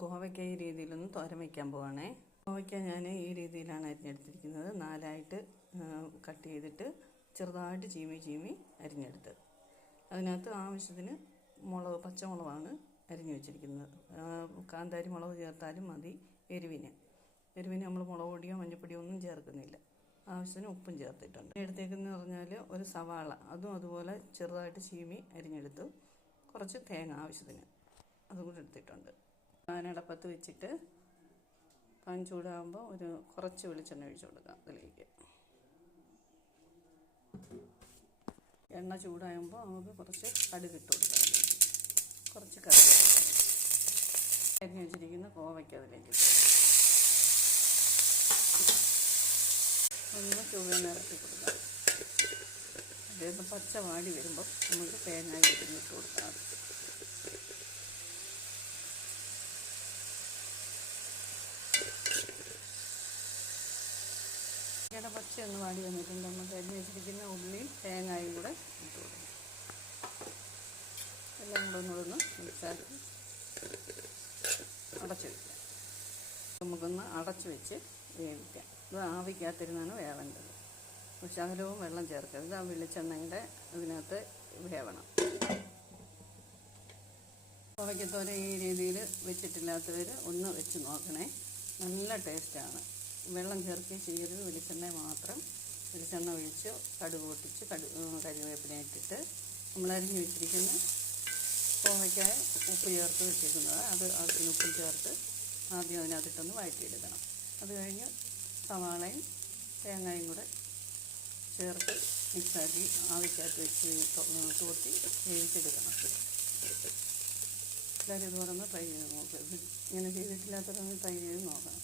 കോവയ്ക്ക ഈ രീതിയിലൊന്ന് തോരൻ വയ്ക്കാൻ പോവാണേ. കോവയ്ക്ക ഞാൻ ഈ രീതിയിലാണ് അരിഞ്ഞെടുത്തിരിക്കുന്നത്. 4ആയിട്ട് കട്ട് ചെയ്തിട്ട് ചെറുതായിട്ട് ചീമി അരിഞ്ഞെടുത്ത്, അതിനകത്ത് ആവശ്യത്തിന് പച്ചമുളകാണ് അരിഞ്ഞു വെച്ചിരിക്കുന്നത്. കാന്താരി മുളക് ചേർത്താലും മതി. എരിവിന് നമ്മൾ മുളക് പൊടിയോ മഞ്ഞൾപ്പൊടിയോ ഒന്നും ചേർക്കുന്നില്ല. ആവശ്യത്തിന് ഉപ്പും ചേർത്തിട്ടുണ്ട്. എടുത്തേക്കെന്ന് പറഞ്ഞാൽ ഒരു സവാള, അതും അതുപോലെ ചെറുതായിട്ട് ചീമി അരിഞ്ഞെടുത്തു. കുറച്ച് തേങ്ങ ആവശ്യത്തിന് അതും കൂടി എടുത്തിട്ടുണ്ട്. പാനടപ്പത്ത് വെച്ചിട്ട് പാൻ ചൂടാകുമ്പോൾ കുറച്ച് വെളിച്ചെണ്ണ ഒഴിച്ചു കൊടുക്കാം. അതിലേക്ക് എണ്ണ ചൂടാകുമ്പോൾ നമുക്ക് കുറച്ച് കടുക് ഇട്ട് കൊടുക്കാം. കുറച്ച് കറിവേപ്പില അരിഞ്ഞ് വെച്ചിരിക്കുന്ന കോവയ്ക്ക അതിലേക്ക് ഒന്ന് ചുവന്നിറക്കി കൊടുക്കാം. അതിൽ പച്ച വാടി വരുമ്പോൾ നമുക്ക് തേങ്ങ അരിഞ്ഞിട്ട് കൊടുക്കാം. ഇങ്ങനെ പച്ച ഒന്ന് വാടി വന്നിട്ടുണ്ട്. നമുക്ക് അരിഞ്ഞ് വെച്ചിരിക്കുന്ന ഉള്ളിയും തേങ്ങയും കൂടെ ഇട്ട് കൊടുക്കാം. എല്ലാം കൂടെ ഒന്നുകൂടെ മിക്സാക്കി അടച്ചു വയ്ക്കാം. നമുക്കൊന്ന് അടച്ചു വെച്ച് വേവിക്കാം. ഇത് ആവിക്കകത്തിരുന്നാണ് വേവേണ്ടത്. ശകലവും വെള്ളം ചേർക്കരുത്. ആ വെളിച്ചെണ്ണയുടെ ഇതിനകത്ത് വേവണം. കോവയ്ക്കത്തോരൻ ഈ രീതിയിൽ വെച്ചിട്ടില്ലാത്തവർ ഒന്ന് വെച്ച് നോക്കണേ. നല്ല ടേസ്റ്റാണ്. വെള്ളം ചേർക്കുകയും ചെയ്യരുത്. വെളിച്ചെണ്ണ ഒഴിച്ച് കടുക് പൊട്ടിച്ച് കരിവേപ്പില ഇട്ടിട്ട് നമ്മൾ അരിഞ്ഞ് വെച്ചിരിക്കുന്ന കോവയ്ക്കായ ഉപ്പ് ചേർത്ത് വെച്ചിരിക്കുന്നത് അതിന് ഉപ്പും ചേർത്ത് ആദ്യം അതിനകത്തിട്ടൊന്ന് വഴറ്റിയെടുക്കണം. അത് കഴിഞ്ഞ് സവാളയും തേങ്ങയും കൂടെ ചേർത്ത് മിക്സാക്കി ആവിക്കകത്ത് വെച്ച് തോത്തി വേവിച്ചെടുക്കണം. എല്ലാവരും ഇതുപോലെ ഒന്ന് ട്രൈ ചെയ്ത് നോക്കുക. ഇങ്ങനെ ചെയ്തിട്ടില്ലാത്തവരൊന്ന് ട്രൈ ചെയ്ത് നോക്കണം.